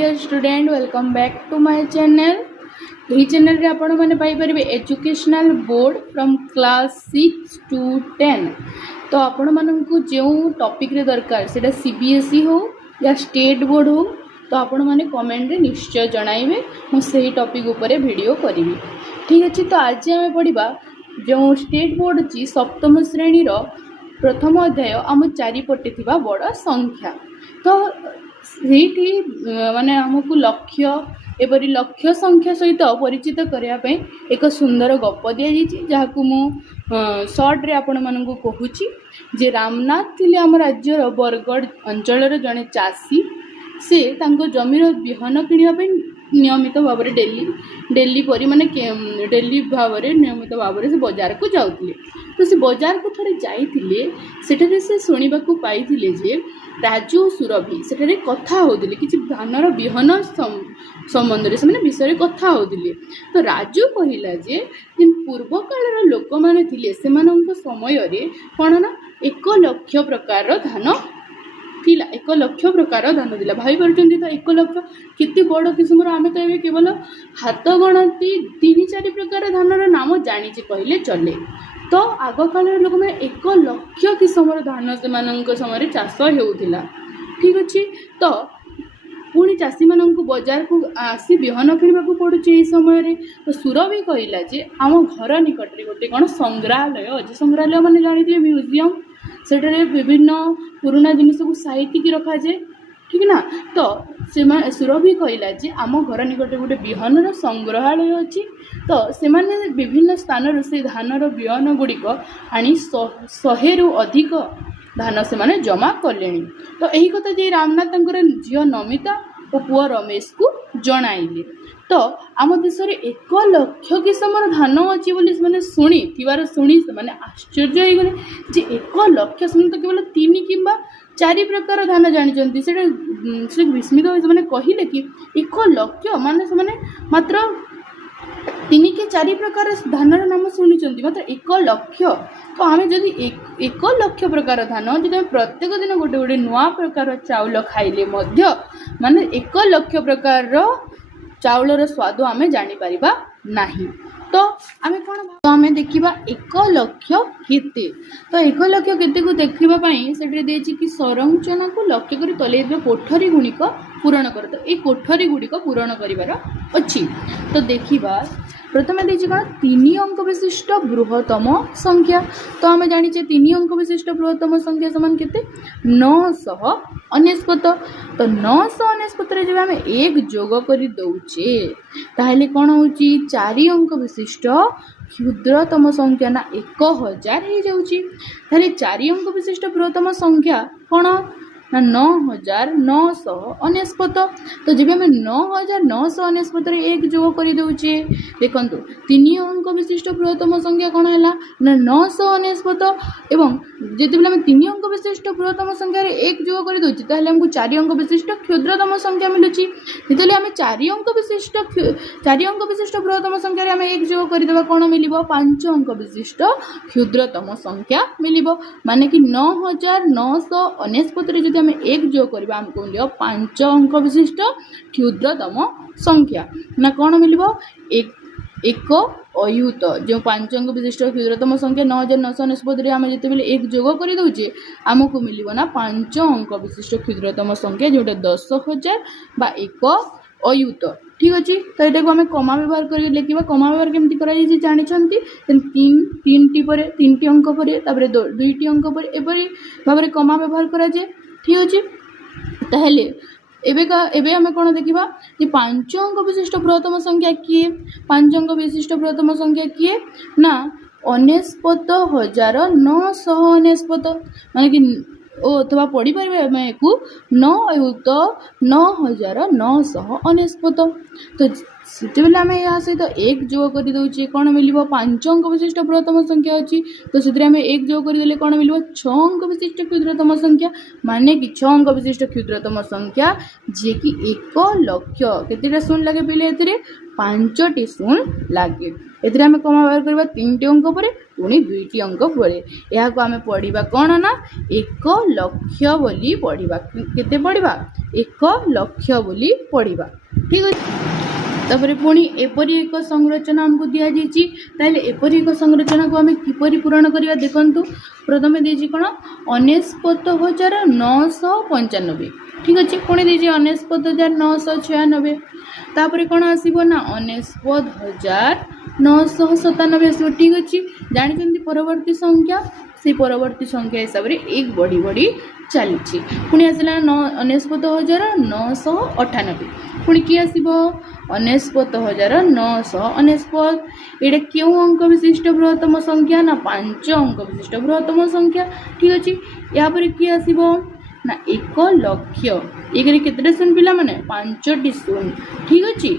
Dear student welcome back to my channel. यही channel रे आपण माने पाई परिबे educational board from class 6 to 10। तो आपण माननकु जो टॉपिक रे दरकार सेटा सीबीएसई हो या स्टेट बोर्ड हो तो आपण माने कमेंट रे निश्चय जणाइबे, मु सही टॉपिक ऊपर वीडियो करिवि। ठीक अछि। तो आज हम पढ़िबा जो स्टेट बोर्ड ची सप्तम श्रेणी रो प्रथम अध्याय आम चारिपटे थिबा बड़ संख्या। तो ସେଇଠି ମାନେ ଆମକୁ ଲକ୍ଷ୍ୟ ଏପରି ଲକ୍ଷ୍ୟ ସଂଖ୍ୟା ସହିତ ପରିଚିତ କରିବା ପାଇଁ ଏକ ସୁନ୍ଦର ଗପ ଦିଆଯାଇଛି, ଯାହାକୁ ମୁଁ ସର୍ଟରେ ଆପଣମାନଙ୍କୁ କହୁଛି ଯେ ରାମନାଥ ଥିଲେ ଆମ ରାଜ୍ୟର ବରଗଡ଼ ଅଞ୍ଚଳର ଜଣେ ଚାଷୀ। ସେ ତାଙ୍କ ଜମିର ବିହନ କିଣିବା ପାଇଁ ନିୟମିତ ଭାବରେ ଡେଲି ପରି ମାନେ ଡେଲି ଭାବରେ ନିୟମିତ ଭାବରେ ସେ ବଜାରକୁ ଯାଉଥିଲେ। ତ ସେ ବଜାରକୁ ଥରେ ଯାଇଥିଲେ, ସେଠାରେ ସେ ଶୁଣିବାକୁ ପାଇଥିଲେ ଯେ ରାଜୁ ଓ ସୁରଭି ସେଠାରେ କଥା ହେଉଥିଲେ, କିଛି ଧାନର ବିହନ ସମ୍ବନ୍ଧରେ ସେମାନେ ବିଷୟରେ କଥା ହେଉଥିଲେ। ତ ରାଜୁ କହିଲା ଯେ ପୂର୍ବ କାଳର ଲୋକମାନେ ଥିଲେ, ସେମାନଙ୍କ ସମୟରେ କ'ଣ ନା 1 ଲକ୍ଷ ପ୍ରକାରର ଧାନ ଥିଲା। 1 ଲକ୍ଷ ପ୍ରକାରର ଧାନ ଥିଲା। ଭାବିପାରୁଛନ୍ତି ତ 1 ଲକ୍ଷ କେତେ ବଡ଼ କିସମର। ଆମେ ତ ଏବେ କେବଳ ହାତ ଗଣତି 3-4 ପ୍ରକାର ଧାନର ନାମ ଜାଣିଛେ କହିଲେ ଚଲେ। ତ ଆଗ କାଳର ଲୋକମାନେ 1 ଲକ୍ଷ କିସମର ଧାନ ସେମାନଙ୍କ ସମୟରେ ଚାଷ ହେଉଥିଲା। ଠିକ୍ ଅଛି। ତ ପୁଣି ଚାଷୀମାନଙ୍କୁ ବଜାରକୁ ଆସି ବିହନ କିଣିବାକୁ ପଡ଼ୁଛି ଏହି ସମୟରେ। ତ ସୁରଭି କହିଲା ଯେ ଆମ ଘର ନିକଟରେ ଗୋଟେ କ'ଣ ସଂଗ୍ରହାଳୟ ଅଛି। ସଂଗ୍ରହାଳୟ ମାନେ ଜାଣିଥିବେ ମ୍ୟୁଜିୟମ୍, ସେଠାରେ ବିଭିନ୍ନ ପୁରୁଣା ଜିନିଷକୁ ସାଇତିକି ରଖାଯାଏ, ଠିକ୍ ନା। ତ ସୁରଭି କହିଲା ଯେ ଆମ ଘର ନିକଟରେ ଗୋଟେ ବିହନର ସଂଗ୍ରହାଳୟ ଅଛି। ତ ସେମାନେ ବିଭିନ୍ନ ସ୍ଥାନରୁ ସେ ଧାନର ବିହନ ଗୁଡ଼ିକ ଆଣି 100ରୁ ଅଧିକ ଧାନ ସେମାନେ ଜମା କଲେଣି। ତ ଏହି କଥା ଯେ ରାମନାଥ ତାଙ୍କର ଝିଅ ନମିତା ଓ ପୁଅ ରମେଶକୁ ଜଣାଇଲେ। ତ ଆମ ଦେଶରେ 1 ଲକ୍ଷ କିସମର ଧାନ ଅଛି ବୋଲି ସେମାନେ ଶୁଣି ସେମାନେ ଆଶ୍ଚର୍ଯ୍ୟ ହୋଇଗଲେ ଯେ 1 ଲକ୍ଷ। ସେମାନେ ତ କେବଳ 3 କିମ୍ବା 4 ପ୍ରକାର ଧାନ ଜାଣିଛନ୍ତି। ସେଟା ସେ ବିସ୍ମିତ ହୋଇ ସେମାନେ କହିଲେ କି 1 ଲକ୍ଷ ମାନେ ସେମାନେ ମାତ୍ର 3 କି 4 ପ୍ରକାର ଧାନର ନାମ ଶୁଣିଛନ୍ତି, ମାତ୍ର 1 ଲକ୍ଷ। ତ ଆମେ ଯଦି 1 ଲକ୍ଷ ପ୍ରକାର ଧାନ ଯଦି ଆମେ ପ୍ରତ୍ୟେକ ଦିନ ଗୋଟେ ନୂଆ ପ୍ରକାର ଚାଉଳ ଖାଇଲେ ମଧ୍ୟ ମାନେ 1 ଲକ୍ଷ ପ୍ରକାରର ଚାଉଳର ସ୍ୱାଦ ଆମେ ଜାଣିପାରିବା ନାହିଁ। ତ ଆମେ କ'ଣ ଆମେ ଦେଖିବା 1 ଲକ୍ଷ କେତେ। ତ 1 ଲକ୍ଷ କେତେକୁ ଦେଖିବା ପାଇଁ ସେଠାରେ ଦେଇଛି କି ସଂରଚନାକୁ ଲକ୍ଷ୍ୟ କରି ତଲେଇଥିବା କୋଠରୀ ଗୁଡ଼ିକ ପୂରଣ କର। ତ এই କୋଠରୀ ଗୁଡ଼ିକ ପୂରଣ କରିବାର ଅଛି। ତ ଦେଖିବା ପ୍ରଥମେ ଦେଇଛି କ'ଣ 3 ଅଙ୍କ ବିଶିଷ୍ଟ ବୃହତ୍ତମ ସଂଖ୍ୟା। ତ ଆମେ ଜାଣିଛେ 3 ଅଙ୍କ ବିଶିଷ୍ଟ ବୃହତ୍ତମ ସଂଖ୍ୟା ସମାନ କେତେ 999। ତ 999ରେ ଯଦି ଆମେ 1 ଯୋଗ କରି ଦେଉଛେ ତାହେଲେ କ'ଣ ହେଉଛି 4 ଅଙ୍କ ବିଶିଷ୍ଟ କ୍ଷୁଦ୍ରତମ ସଂଖ୍ୟା ନା 1000 ହେଇଯାଉଛି। ତାହେଲେ 4 ଅଙ୍କ ବିଶିଷ୍ଟ ବୃହତ୍ତମ ସଂଖ୍ୟା କ'ଣ ନା 9999। ତ ଯେବେ ଆମେ 9999ରେ 1 ଯୋଗ କରିଦେଉଛେ, ଦେଖନ୍ତୁ 3 ଅଙ୍କ ବିଶିଷ୍ଟ ବୃହତ୍ତମ ସଂଖ୍ୟା କ'ଣ ହେଲା ନା 999। ଏବଂ ଯେତେବେଳେ ଆମେ 3 ଅଙ୍କ ବିଶିଷ୍ଟ ବୃହତ୍ତମ ସଂଖ୍ୟାରେ 1 ଯୋଗ କରିଦେଉଛେ ତାହେଲେ ଆମକୁ 4 ଅଙ୍କ ବିଶିଷ୍ଟ କ୍ଷୁଦ୍ରତମ ସଂଖ୍ୟା ମିଳୁଛି। ଯେତେବେଳେ ଆମେ 4 ଅଙ୍କ ବିଶିଷ୍ଟ ବୃହତ୍ତମ ସଂଖ୍ୟାରେ ଆମେ 1 ଯୋଗ କରିଦେବା କ'ଣ ମିଳିବ 5 ଅଙ୍କ ବିଶିଷ୍ଟ କ୍ଷୁଦ୍ରତମ ସଂଖ୍ୟା ମିଳିବ। ମାନେ କି 9999ରେ ଯଦି ଆମେ 1 ଯୋଗ କରିବା ଆମକୁ ମିଳିବ 5 ଅଙ୍କ ବିଶିଷ୍ଟ କ୍ଷୁଦ୍ରତମ ସଂଖ୍ୟା। ନା କ'ଣ ମିଳିବ 1 ଅୟୁତ। ଯେଉଁ 5 ଅଙ୍କ ବିଶିଷ୍ଟ କ୍ଷୁଦ୍ରତମ ସଂଖ୍ୟା 9999ରେ ଆମେ ଯେତେବେଳେ 1 ଯୋଗ କରିଦେଉଛେ ଆମକୁ ମିଳିବ ନା 5 ଅଙ୍କ ବିଶିଷ୍ଟ କ୍ଷୁଦ୍ରତମ ସଂଖ୍ୟା, ଯେଉଁଟା 10000 ବା 1 ଅୟୁତ। ଠିକ୍ ଅଛି। ତ ଏଟାକୁ ଆମେ କମା ବ୍ୟବହାର କରି ଲେଖିବା। କମା ବ୍ୟବହାର କେମିତି କରାଯାଇଛି ଜାଣିଛନ୍ତି? 3ଟି ଅଙ୍କ ପରେ ତାପରେ 2ଟି ଅଙ୍କ ପରେ ଏପରି ଭାବରେ କମା ବ୍ୟବହାର କରାଯାଏ। ଠିକ୍ ଅଛି। ତାହେଲେ ଏବେ ଆମେ କ'ଣ ଦେଖିବା ଯେ 5 ଅଙ୍କ ବିଶିଷ୍ଟ ବୃହତ୍ତମ ସଂଖ୍ୟା କିଏ? 5 ଅଙ୍କ ବିଶିଷ୍ଟ ବୃହତ୍ତମ ସଂଖ୍ୟା କିଏ ନା 69,999। ମାନେ କି ଅଥବା ପଢ଼ିପାରିବା ଆମେ ଏକୁ 9,99,999। ତ ସେତେବେଳେ ଆମେ ଏହା ସହିତ 1 ଯୋଗ କରିଦେଉଛେ କ'ଣ ମିଳିବ 5 ଅଙ୍କ ବିଶିଷ୍ଟ ବୃହତ୍ତମ ସଂଖ୍ୟା ଅଛି। ତ ସେଥିରେ ଆମେ 1 ଯୋଗ କରିଦେଲେ କ'ଣ ମିଳିବ 6 ଅଙ୍କ ବିଶିଷ୍ଟ କ୍ଷୁଦ୍ରତମ ସଂଖ୍ୟା। ମାନେ କି 6 ଅଙ୍କ ବିଶିଷ୍ଟ କ୍ଷୁଦ୍ରତମ ସଂଖ୍ୟା ଯିଏକି 1 ଲକ୍ଷ। କେତେଟା ଶୂନ ଲାଗେ ପିଲେ? ଏଥିରେ 5ଟି ଶୂନ ଲାଗେ। एथिरे आमे कमा बाहर करबा 3टी अंक परे पुणी 2टी अंक परे याको आमे पढ़िबा कोन ना 1 लक्ष बोली पढ़िबा केते पढ़िबा 1 लक्ष बोली पढ़िबा ठीक अछि। तापर पुणी एपरी एक संरचना हमको दिया जाइछि ताले एपरी एक संरचना को आमे किपरि पूरण करिया देखंतु प्रथमे देछि कोन 49,995 ठीक अछि पुणी देछि 49,996 तापर कोन आसीबो ना 49,997 आसीबो ठीक अछि जानि जंती परवर्ती संख्या से परवर्ती संख्या हिसाब रे एक बढ़ी बढ़ी चली पुणी आसला 49,998 पुणी कि आसीबो 49,999 एटा क्यों अंक विशिष्ट बृहत्तम संख्या ना 5 अंक विशिष्ट बृहत्तम संख्या ठीक अछि या पर कि आसीबो ना 1 लक्ष एगरे केतेटा शून्य पिला माने 5टी शून्य ठीक अछि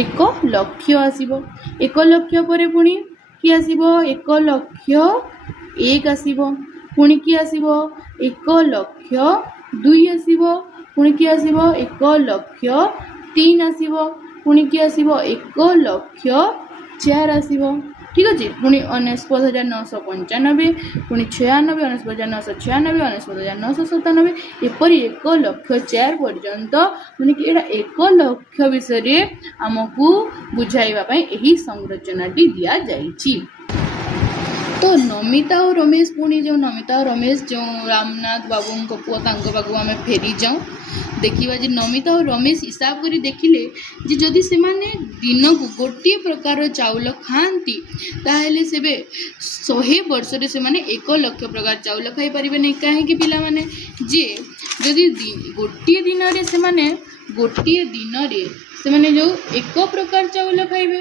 1 लक्ष आसीबो 1 लक्ष परे पुणी कि आसीबो 1 लक्ष 1 आसीबो पुणी कि आसीबो 1 लक्ष 2 आसीबो पुणी कि आसीबो 1 लक्ष 3 आसीबो पुणी कि आसीबो 1 लक्ष 4 आसीबो ठीक अछि पुणी 49,995 पुणी 96 49,996 49,997 एपरी 1 लक्ष 4 पर्यंत माने कि एटा 1 लक्ष विषय रे हमकु बुझाइबा पई एही संरचनाटी दिया जाइछि। तो नमिता और रमेश पुणी जो नमिता और रमेश जो रामनाथ बाबू को पुआ तांको पाखु आमे फेरी जाऊँ देखिबा जे नमिता और रमेश हिसाब करी देखिले जे जदि से माने दिन को गोटे प्रकार चाउल खाती ताहेले सेबे 100 वर्ष रे से माने 1 लक्ष प्रकार चाउल खाई परिबे नै काहे कि पिला माने जे जदि गोटे दिन रे से माने जो 1 प्रकार चाउल खाइबे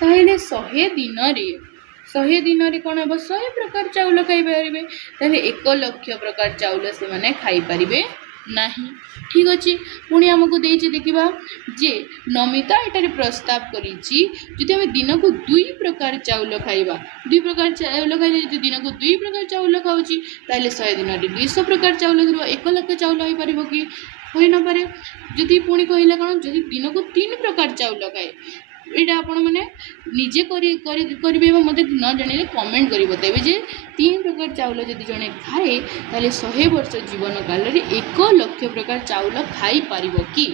ताहेले 100 दिन रे कोन अब 100 प्रकार चाउल खाई पारिबे ताले 1 लक्ष प्रकार चाउल से माने खाई पारिबे नाही ठीक अछि पुणी हमको देइछि देखिबा जे नमिता एटारे प्रस्ताव करिछि जदि हम दिन को 2 प्रकार चाउल खाइबा 2 प्रकार चाउल खाइले जदि दिन को 2 प्रकार चाउल खाउछि ताले 100 दिन रे 200 प्रकार चाउल धरबा 1 लक्ष चाउल होई परिबो कि होई न पारे जदि पुणी कहिला कोन जदि दिन को 3 प्रकार चाउल खाए एटा आपण माने निजे करिबे मते न जानिले कमेंट करि बताइबे जे 3 प्रकार चाउल जदि जने खाए ताले 100 वर्ष जीवन काल रे 1 लक्ष प्रकार चाउल खाई पारिबो कि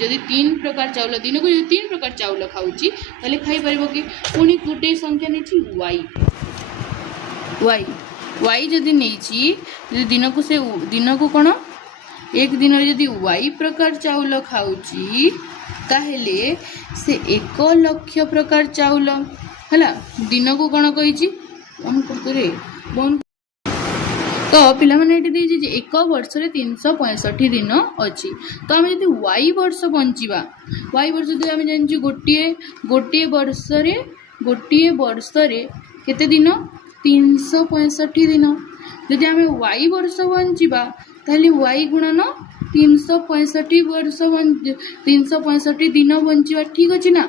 जदि 3 प्रकार चाउल दिन को 3 प्रकार चाउल खाउची ताले खाई पारिबो कि पुणी गुटे संख्या नेछि y जदि नेछि जदि दिन को कोन एक दिन रे जदि y प्रकार चाउल खाउची ताहेले से 1 लक्ष प्रकार चाउल हला दिन को कोन कहिछि बन करतरे बन तो पिला माने एटी देछि जे 1 वर्ष रे 365 दिन अछि तो हम जदि y वर्ष बंचिबा y वर्ष जदि हम जानछि गोटे वर्ष रे केते दिन 365 दिन जदि हम y वर्ष बंचिबा ताले y गुणन 365 दिन बंचिबा ठीक अछि ना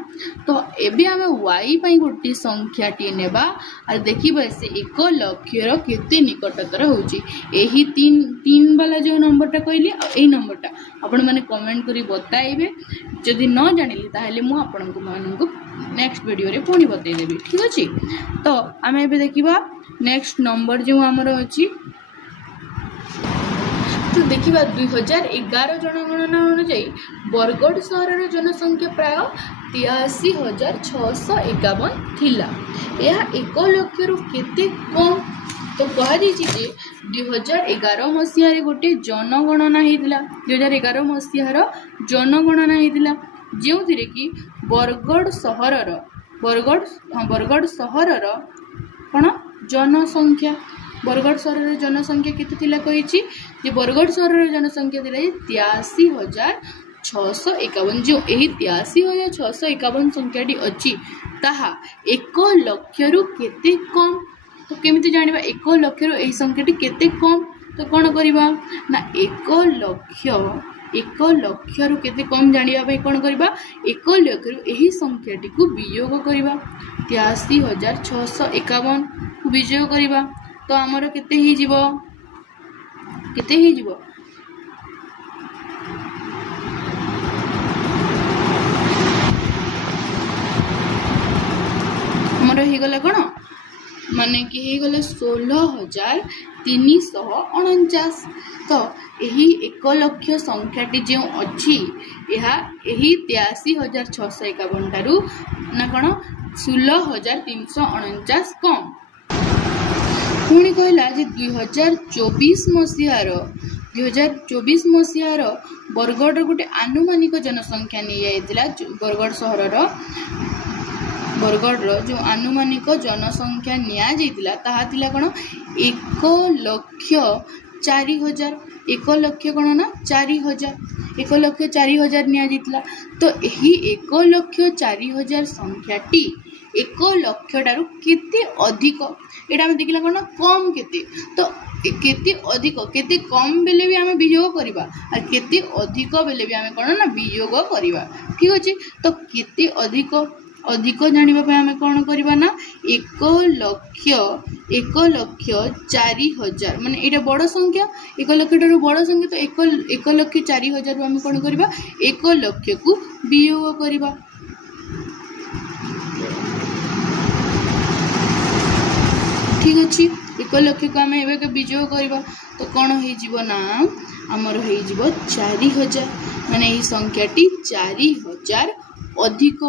तो एबे हमें y पई गोटे संख्या टी नेबा आ देखिबा से 1 लक्ष रो केते निकटतर होउची एही 3 वाला जो नंबरटा कहली आ एही नंबरटा आपण माने कमेंट करी बताइबे जदि न जानिली ताहेले मु आपनको मानको नेक्स्ट वीडियो रे पुणी बतै देबी ठीक अछि। तो आमे एबे देखिबा नेक्स्ट नंबर जो हमर अछि तो देखिबा 2011 जनगणना अनुसार बरगढ़ सहर जनसंख्या प्राय 83,651 थिला यह 1 लक्ष रु केते कम तो कहा जाइछि जे 2011 मसिया रे गोटे जनगणना हेतिला 2011 मसिया रो जनगणना हेतिला जेउथिरे कि बरगढ़ सहर रो कोन जनसंख्या बरगढ़ सहर जनसंख्या केते थिला कहिछि जे बरगढ़ सहर जनसंख्या थिला 83,651 जो एही 83,651 संख्याटी अछि ताहा 1 लक्ष रु केते कम तो केमिति जानिबा 1 लक्ष रु एही संख्याटी केते कम तो कोन करिबा ना 1 लक्ष रु केते कम जानिबा भाई कोन करिबा 1 लक्ष रु एही संख्याटी को वियोग करिबा 83,651 को वियोग करिबा तो हमर केते ही जीवो ये गले 16,349। तो यही 1 लक्ष संख्याटी जो अच्छी यह 83,651 ठारू ना कौन 16,349 कम। पुणी कहला जे 2024 मसीहार बरगढ़ गोटे आनुमानिक जनसंख्या नहीं जाइला। बरगढ़ जो आनुमानिक जनसंख्या निया जाइतिला ताहा तिला कोन 1,04,000 1,00,000 कोन ना 4,000 1,04,000 निया जाइतिला। तो यही 1,04,000 संख्याटी 1,00,000 ठारू केते अधिक एटा हम देखिला कोन कम केते। तो केते अधिक केते कम बेले भी आमे वियोग करिबा और केते अधिक बेले भी आमे कोन ना वियोग करिबा। ठीक अछि। तो केते अधिक जानिबा पे आमे कोन करिबा ना 1,04,000 माने एटा बड़ संख्या 1,00,000 ठारू बड़ संख्या। तो 1,04,000 आमे कोन करिबा 1,00,000 को वियोग करिबा। ठीक अच्छे 1,00,000 को आम एवं विजय करवा। तो कौन हो ना आमर हो 4,000 माने यही संख्याटी 4,000 अधिक।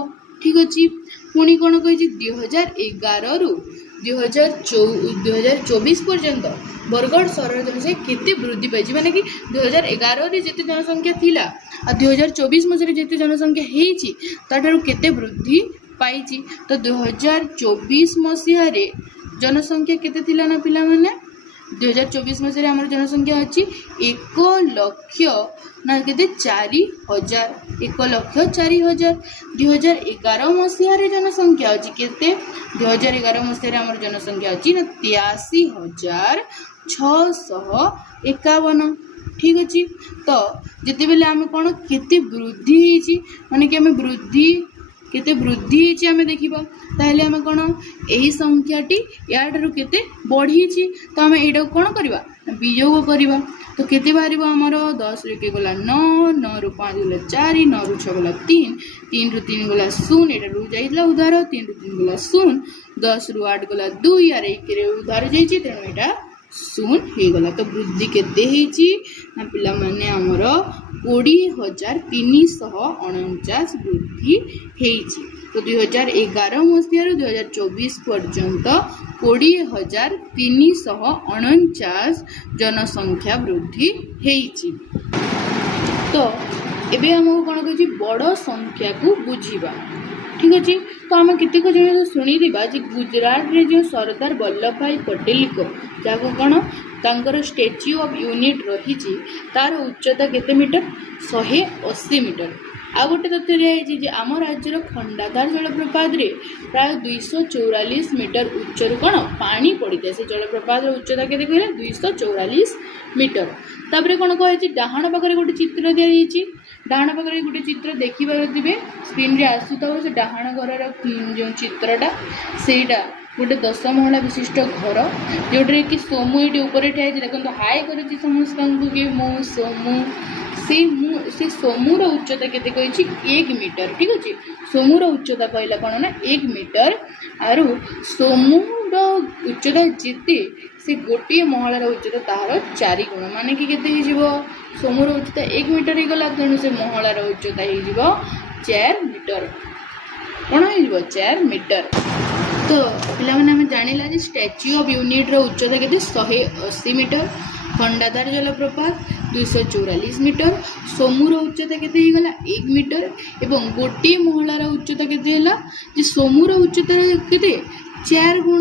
ठीक अच्छे। पुणी कौन कही 2011 रु 2024 पर्यंत बरगढ़ सहर जनसंख्या केते वृद्धि पाई माने कि 2011 रे जेते जनसंख्या थिला आ 2024 मसरे जेते जनसंख्या हेची ताठारु केते वृद्धि पाई। तो 2024 मसीहा रे जनसंख्या केते थिला ना पिला माने 2024 मसीहा आमर जनसंख्या अच्छी 1,00,000 ना केते 4,000 1,04,000। 2011 मसीहा रे जनसंख्या अच्छी केते 2011 मसीहा आमर जनसंख्या अच्छी ना 83,651। ठीक अच्छे। तो जिते बेले आम कौन केते वृद्धि होती माने कि आम वृद्धि केते वृद्धि होती आम देखा ताहले आम कौन यही संख्याटी याठारु केते बढ़ी। तो आम एटा कौन करवा वियोग करवा। तो केते बाहर आमर 10 रु 1 गला 9 9 रु 5 गला 4 9 रु 6 गला 3 3 रु 3 गला 0 एटा रु जाइला उधार 3 रु 3 गला 0 10 रु 8 गला 2 यार 1 रे उधार जाइछि तेणु एटा 0 हो गला। तो वृद्धि केते हेछि ना पिला माने आमर 20,349 वृद्धि हेछि। तो 2011 मसीह 2024 पर्यंत 20,349 जनसंख्या वृद्धि हेछि। तो एबे हमको कौन कही बड़ संख्या को बुझीबा। ठीक अच्छे। तो आम केतेक जन शुणी जे गुजरात रे जो सरदार वल्लभ भाई पटेल को जहाँ कौन तांकर स्टैच्यू ऑफ यूनिट रही तार उच्चता केते मीटर 180 मीटर। आ गोटे तथ्य दिखाई आम राज्यर खंडाधार जलप्रपात रे प्राय 244 मीटर उच्चर कौन पानी पड़ी था। से जलप्रपात उच्चता के कहले 244 मीटर। तापर कौन कहे डाहाण पाखे गोटे चित्र दी डाहाण पाखे गोटे चित्र देखिए स्क्रीन रे आसूता से डाहाण घर जो चित्रटा सेटा गोटे 10 महला विशिष्ट घर जोटे कि सोमु ये ऊपर ठिया देखो हाय कर समस्त कि मो सोमु से सोमूर उच्चता केते कही 1 मीटर। ठीक अच्छे। सोमूर उच्चता कहला कौन ना 1 मीटर आरु सोमूर उच्चता जिते से गोटे महलार उच्चता तार 4 गुण माने कि केते हो सोमूर उच्चता 1 मीटर हो गला तेणु से महलार उच्चता हो 4 मीटर कौन हो 4 मीटर। तो पिला माने हम जानिला जे स्टैच्यू ऑफ यूनिट रो उच्चता केते 180 मीटर खंडाधार जलप्रपात 244 मीटर सोमूर उच्चता केते हो गला 1 मीटर एवं गोटे महलार उच्चता केते हला जे सोमूर उच्चता केते 4 गुण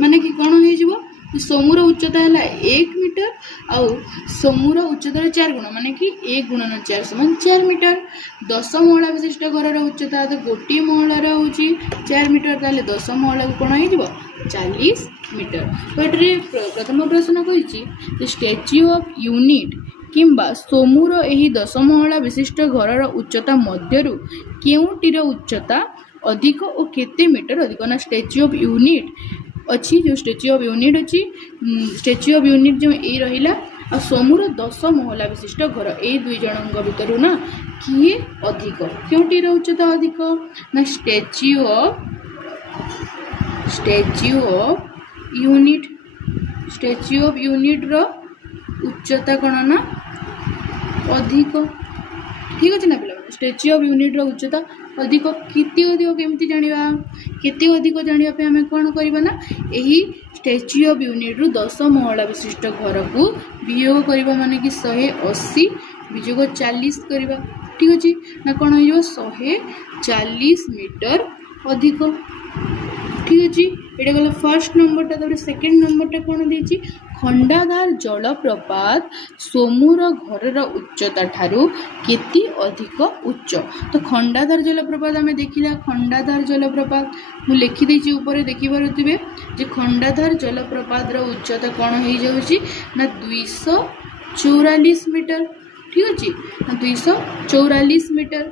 माने कि कोन हो जिवो सोमूर उच्चता हला 1 मीटर आउ सोमूर उच्चता 4 गुण माने कि 1 गुणन 4 समान 4 मीटर। 10 महला विशिष्ट घर उच्चता तो गोटे महलार होची 4 मीटर ताले 10 महला कोन हो जिवो 40 मीटर। तो ये प्रथम प्रश्न कही स्टैच्यू ऑफ यूनिट किंबा सोमूर यही 10 महला विशिष्ट घर उच्चता मध्यरु केउटीर उच्चता अधिक और केते मीटर अधिक ना स्टैच्यू ऑफ यूनिट अच्छी जो स्टैच्यू ऑफ यूनिट अच्छी स्टैच्यू ऑफ यूनिट जो ये रहिला आ सोमूर 10 महला विशिष्ट घर ये दुई जनक भितर ना किए अधिक केउटीर उच्चता अधिक ना Statue of Unity Statue of Unity रो उच्चता कौन ना अधिक ठीक अच्छे ना पे स्टैच्यू ऑफ यूनिट रो उच्चता अधिक केते अधिक केमती जानिबा केते अधिक जानिबा पे हमें कौन करबा ना यही स्टैच्यू ऑफ यूनिट रु 10 महला विशिष्ट घर को वियोग करबा माने कि 180 वियोग 40 करबा ठीक अच्छे ना कौन हो 140 मीटर अधिक ठीक अच्छे ये गला फर्स्ट नंबरटा तापर सेकेंड नंबरटा कौन देछि खंडाधार जलप्रपात सोमूर घर उच्चता ठारू केती अधिक उच्च तो खंडाधार जलप्रपात आम देखला खंडाधार जलप्रपात मुझे लिखिदे ऊपर देखिपे जे खंडाधार जलप्रपात उच्चता कौन हो जाऊँगी ना 244 मीटर ठीक अच्छे ना 244 मीटर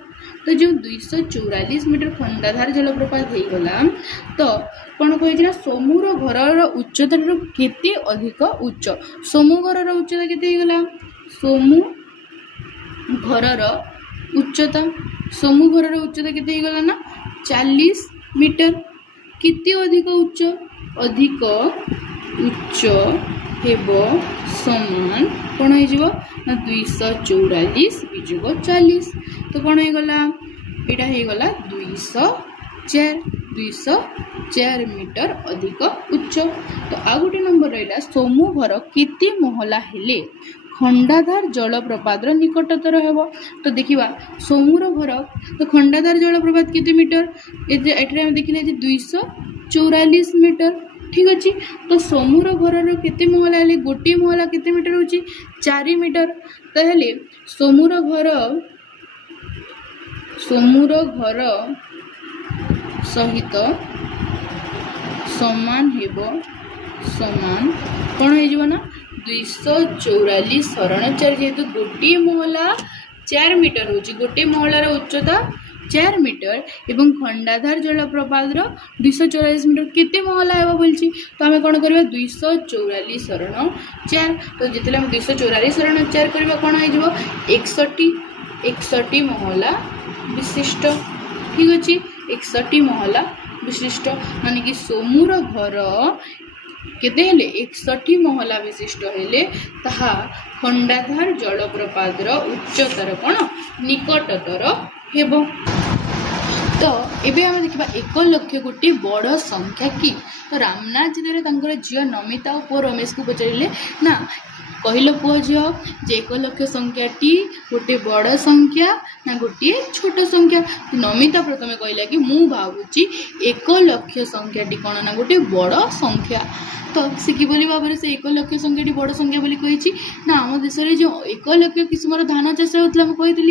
तो जो 244 मीटर खंडाधार जलप्रपात हो गला तो कौन कही सोमूर घर उच्चता केते अधिक उच्च सोमू घर उच्चता केते गला सोमू घर उच्चता केते गला ना 40 मीटर केते अधिक उच्च हेबो समान कौन हो ना 244 वियोग 40 तो कौन हो गला एटा हो गला 204 मीटर अधिक उच्च तो आ गोटे नंबर रहा सोमू घर केते महला हेले खंडाधार जलप्रपात निकटतर हेबो तो देखिबा सोमूर घर तो खंडाधार जलप्रपात केते मीटर एटे देखिले 244 मीटर ठीक अच्छे तो सोमूर घर केते महला हेले गोटे महला केते मीटर होची 4 मीटर ताहले सोमूर घर सहित समान हेबो समान कौन हो ना 244 शरण 4 जेहेतु गोटे महला 4 मीटर होची गोटे महलार उच्चता 4 मीटर एवं खंडाधार जलप्रपात 244 मीटर केते महला हेबो बोलची तो आमे कोन करबा 244 शरण 4 तो जेतले हम 244 शरण 4 करबा कोन हो जबो 61 महला विशिष्ट ठीक अछि 61 महला विशिष्ट माने कि सोमूर घर केते हेले 61 महला विशिष्ट हेले ताहा खंडाधार जलप्रपात उच्चतर कोन निकटतर हेबो तो एबे हम देखिबा 1 लाख गोटे बड़ संख्या की तो रामनाथ जिले तांकर झियो नमिता और पुओ रमेश को पचारिले ना कहल पुओ झियो जे 1 लाख संख्याटी गोटे बड़ संख्या ना गोटे छोट संख्या नमिता प्रथम कहला कि मु भावुची 1 लाख संख्याटी कौन ना गोटे बड़ संख्या तो से किभली भाव से 1 लाख संख्याटी बड़ संख्या बोली कही ना आम देश में जो 1 लाख किस्मर धान चाष होता मुझे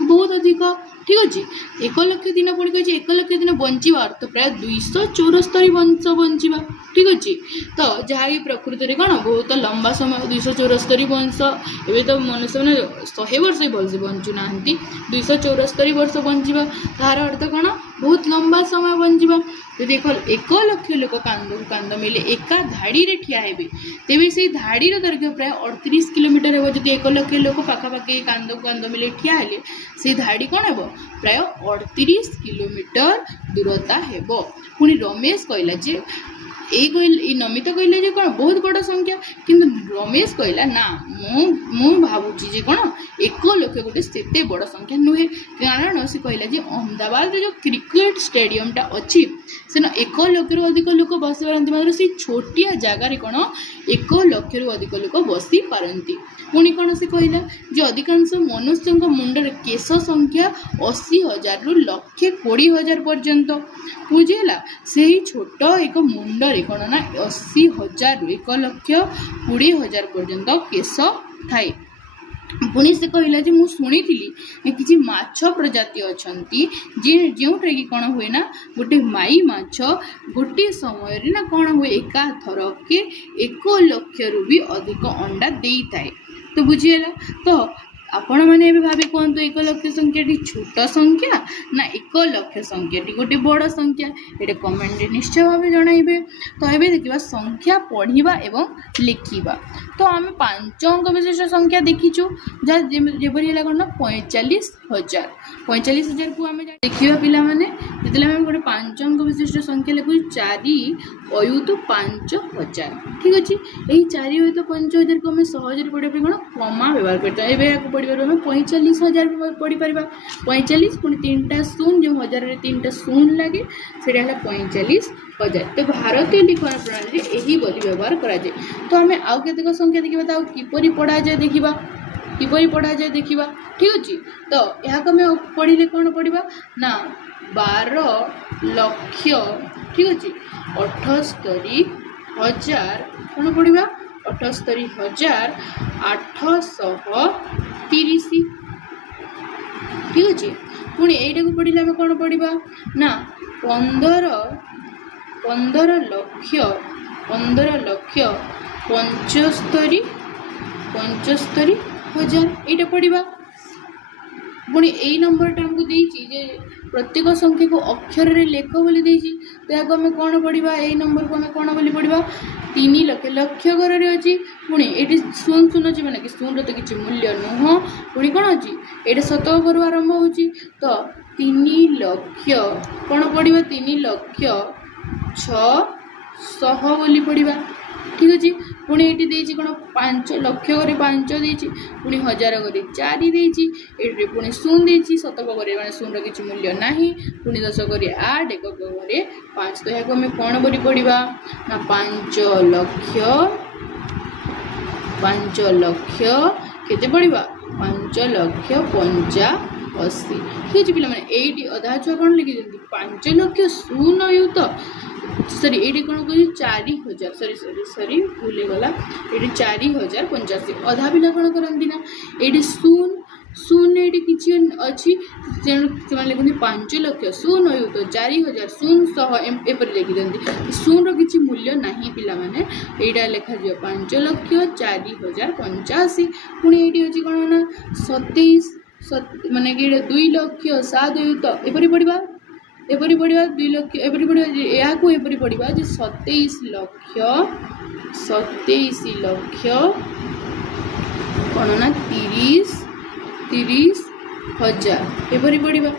बहुत अधिक ठीक अच्छे 1 लाख दिन पुणी कही 1 लाख दिन बचार तो प्राय 274 वंश बचा ठीक अच्छे तो जहाँ भी प्रकृति में कौन बहुत लंबा समय 274 वंश एवं तो मनुष्य मैंने 100 वर्ष भलसे बंचु ना 274 वर्ष बचा तार अर्थ कौन बहुत लंबा समय बचा तो देख 1 लाख लोक कांद मिले एका धाड़ी रे ठिया हेबे तेबे से धाड़ी रो दैर्घ्य प्राय 38 किलोमीटर हेबो जदि 1 लाख लोक पाखापाखि कांद मिले ठिया हेले से धाड़ी कौन हेबो प्राय 38 किलोमीटर दूरता हेबो पुणी रमेश कहला जे नमिता कहले जे कौन बहुत बड़ संख्या किंतु रमेश कहला ना मु भावुची जे कौन 1 लाख गोटे सेते बड़ संख्या नुहे कारण से कहला जे अहमदाबाद जो क्रिकेट स्टेडियम टा अच्छी से 1 लाख अधिक लोक बसी पारती मात्र से छोटिया जगार कौन 1 लाख अधिक लोक बसी पारती पुणी कौन से कहला जे अधिकांश मनुष्य मुंडर केश संख्या 80,000 रु 1,20,000 पर्यंत बुझेगा से छोट एक मुंडरे कौन ना 80,000 रु 1,20,000 पर्यंत केश थाए पुणी से कहला जे मु शुणी किसी माछ प्रजाति अच्छी जो कि कौन हुए ना गोटे माई माछ गोटे समय ना कौन हुए एका थरके 1 लाख रु भी अधिक अंडा दे थाए तो बुझीगला तो आपण मैंने भावे कहतु 1 लाख संख्याटी छोट संख्या ना 1 लाख संख्याटी गोटे बड़ संख्या ये कमेंट निश्चय भाव जनइबे तो ये देखा संख्या पढ़ा एवं लिखा तो आम 5 अंक विशिष्ट संख्या देखीचु जहाँ जेपरी कौन ना 45,000 को आम देखा पिला माने जिते आम गोटे 5 अंक विशिष्ट संख्या लिखु 4 अयुत 5000 ठीक अच्छे। यही 4 अयुत 5000 को आम सहज पढ़ा कौन कमा व्यवहार करता है पढ़ी पार 45,000 पढ़ी पार 45 पुणी 3टा शून्य जो 1000 में 3टा शून्य लगे से 45,000। तो भारतीय लिखन प्रणाली यही बोली व्यवहार कराए। तो आम आउ केतक संख्या देखा किपरि पढ़ा जाए देखा किपरि पढ़ा जाए देखा ठीक अच्छे। तो यह आम पढ़ले कौन पढ़ा ना 12 लक्ष ठीक अच्छे 78,000 कौन पढ़ा 78,830 ठीक अच्छे। पुणी यहीटा को पढ़ले आम कौन पढ़ा ना 15 लक्ष 75,000 यहाँ पढ़ा। पुणी यही नंबरटा आमको देजे प्रत्येक संख्या को अक्षर रे लेख बोली देजी। तो यहाँ आम कौन पढ़ा यही नंबर को आम कौन बोली पढ़ा 3 लक्ष लक्ष घर अच्छी। पुणी ये शून्य शून्य अच्छी मैंने कि शून्य तो किसी मूल्य नुह पुणी कौन अच्छी ये शत घर आरंभ हो तो 3 लक्ष कौन पढ़ा 3 लक्ष 600 बोली पढ़ा ठीक अच्छे। पुणी ये देती कौन 5 लक्ष घरे 5 देती पुणी 1000 घरे 4 देती ये पुणी शून्य देती शतक घरे मैंने शून्य किसी मूल्य ना पुणी 10 घरे 8 एकक घरे 5। तो यहाँ आम कौन बोली पढ़ा ना 5 लक्ष केते पढ़ा 5,85,000 ठीक अच्छे। पिला मैंने ये अधा छुआ कौन लिखी 5 लक्ष शून्य अयुत सॉरी ये कौन कह 4,000 सॉरी भूल गला ये 4,085 अधा पिला कौन करती ना ये शून्य शून्य ये किसी अच्छी से लिखते 5 लक्ष शून्य अयुत 4,000 शून्य एपरी लिखि दिखती शून्य किसी मूल्य ना पिला माने यहाँ लिखा 5,04,085 पुणी ये अच्छी कौन ना 27 माने कि 2 लक्ष 7 अयुत एपरी पढ़ा एपरी पढ़ा 2 लक्ष एपरी पढ़ा या एपरी पढ़ा 27 लक्ष कौन ना 30,000 एपरी पढ़ा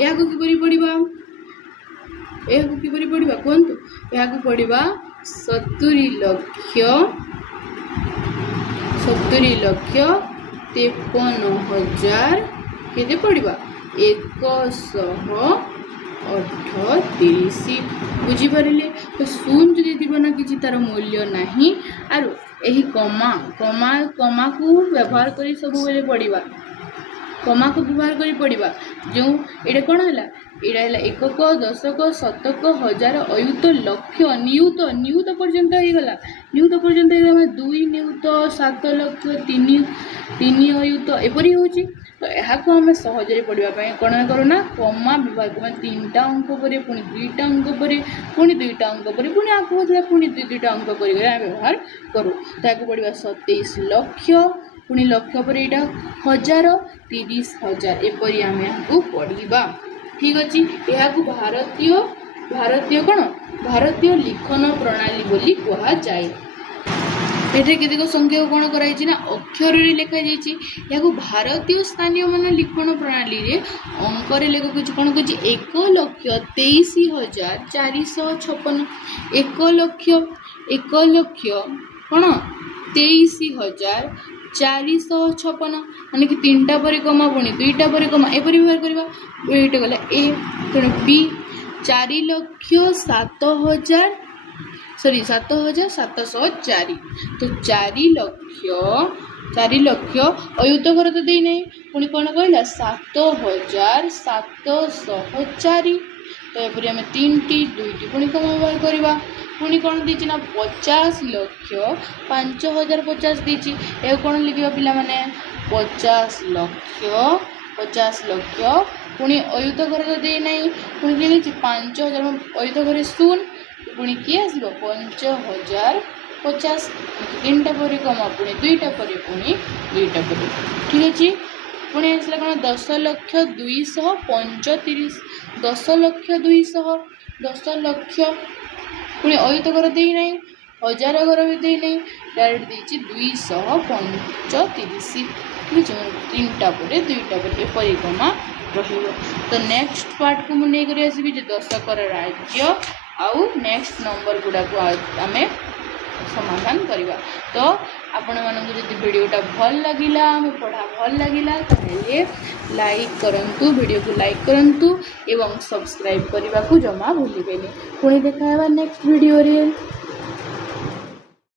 या किपरि पढ़ा कहतु या पढ़ा 70 लक्ष 53,53,000 केते पढ़ा 138 बुझीपारे। तो शून्य जदि थी ना कि तार मूल्य ना आर यही कमा कमा कमा को व्यवहार कर सब पढ़ा कमा को व्यवहार कर पढ़ा जो ये कौन है यहाँ है एकक दशक शतक हजार अयुत लक्ष नियुत नियुत पर्यंत होगा नियुत पर्यंत 2 नियुत 7 लक्ष 3 अयुत एपरी हो। तो यहाँ आम सहजरे पढ़ापी कौन करूना कमा व्यवहार कर 3टा अंक पर पुणी 2टा अंक पर पुणी 2टा अंक पर पुणी आगे होता पुणी 2टा अंक कर व्यवहार करूँ। ताकू पढ़ा 27 लक्ष पुणी लक्ष पर यहाँ 1000 30,000 एपरी आम यहाँ पढ़ा ठीक अच्छे। यहाँ भारतीय कौन भारतीय लिखन प्रणाली बोली कहा जाए। एटे केतेक संख्या कौन कराई ना अक्षर रे लिखा जाइए या भारतीय स्थानीय मान लिखन प्रणाली रे अंक लेख कौन कह 1,23,456 1 लक्ष कौन 23,456 माने कि 3टा पर कमा पुणी 2टा पर कमा एपरी व्यवहार करवा ये गला ए तेणु बी 4,07,000 सॉरी 7,704 तो 4 लक्ष अयुत घर तो दे नहीं पुणी कौन कहला 7,704 तो एपरी आम 3टी 2टी पुणी कम व्यवहार करवा पुणी कौन देती ना 50 लक्ष 5,050 देती यह कौन लिखा पिला माने 50 लक्ष पुणी अयुत घर तो दे नहीं पुणी लिखी 5,000 अयुत घर शून्य पुणी किए आसो 5,050 3टा पर कमा पुणी 2टा पर पुणी 2टा पर ठीक अच्छे। पुणी आसला कौन 10,235 10,200 लक्ष पुणी अयुत घर दे नहीं 1000 घर भी दे नहीं डायरेक्ट देती 235 तीनटा पर दुईटा पर परिक्रमा तो नेक्स्ट पार्ट को मुझे नहीं आसबि जे दशकर राज्य आउ नेक्स्ट नंबर गुड़ा को आम समाधान करवा। तो आपण मानक जब वीडियोटा भल लगिला पढ़ा भल लगिला ताहेले लाइक करंतु, वीडियो को लाइक करंतु एवं सब्सक्राइब करने को जमा भूलिबेनी। पुणी देखा नेक्स्ट वीडियो रे।